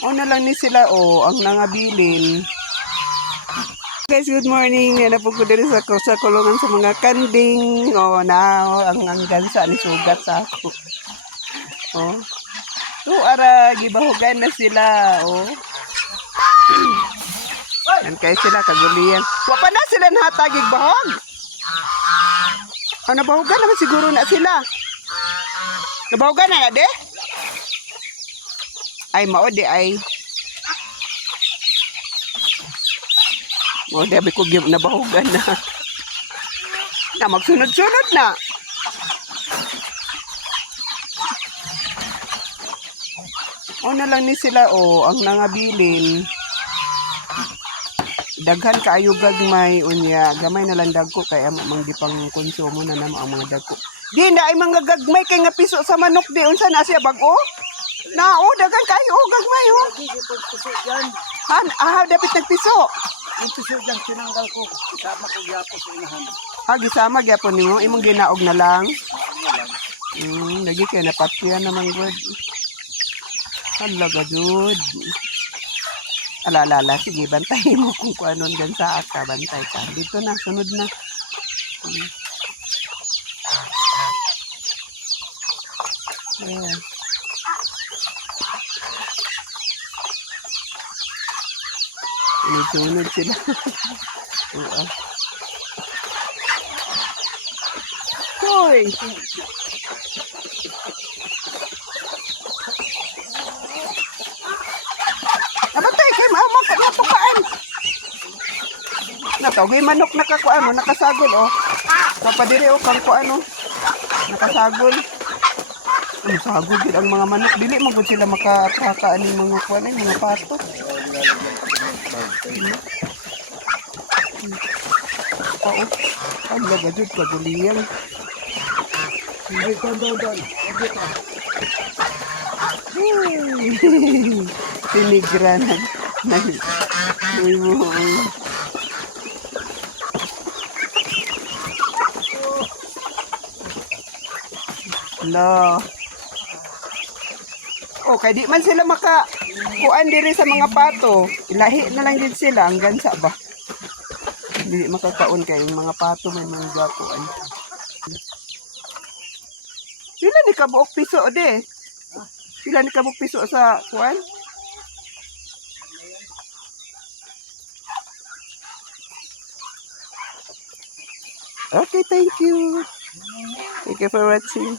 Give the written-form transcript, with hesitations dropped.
O na lang ni sila ang nangabilin. Guys, good morning. Yan na po ko din sa kulungan sa mga kanding. Ang gansa ni sugat sa ako. Ara, gibahugan na sila. Yan kayo sila, kagulian. Wapa na sila nahatagig bahog. Nabahugan naman siguro na sila. Nabahugan na de? Ay, maode ay. Maode, abi ko nabahugan na. Magsunod-sunod na. Na lang ni sila, ang nangabilin. Daghan kaayo gagmay unya, gamay na lang dagko kaya mangdi pang konsumo na naman ang mga dagko. Di na ay mga gagmay kay nga piso sa manok di unsa na siya bag-o? Daghan kaayo gagmay dapat nagpiso. Ang piso lang tinanggal ko, isama ko gyapon sa inahan. Gisama gyapon nimo imong ginaog na lang. Lagi kay napatyan naman gud. Halaga jud. Alala, sige, bantayin mo kung ano dyan sa aka, bantay ka. Dito na, sunod na. Yeah. Sunod sila. Hoy! Nabatay kay mama ka napukaan. Natawag manok nakasagol Kapadiri kang nakasagol. Sagol din ang mga manok. Dili mo gud sila makakakaan ng mga mga pasto. Ang laga jud kaguliyan. Ay, doon. Tinigran na mo. Kay di man sila kuan diri sa mga pato. Ilahi na lang din sila ang gansa ba. Hindi makakaon kay mga pato may mga gakuan. Sila ni kabuok piso de. Sila ni kabuok piso sa kuan. Okay, thank you. Thank you for watching.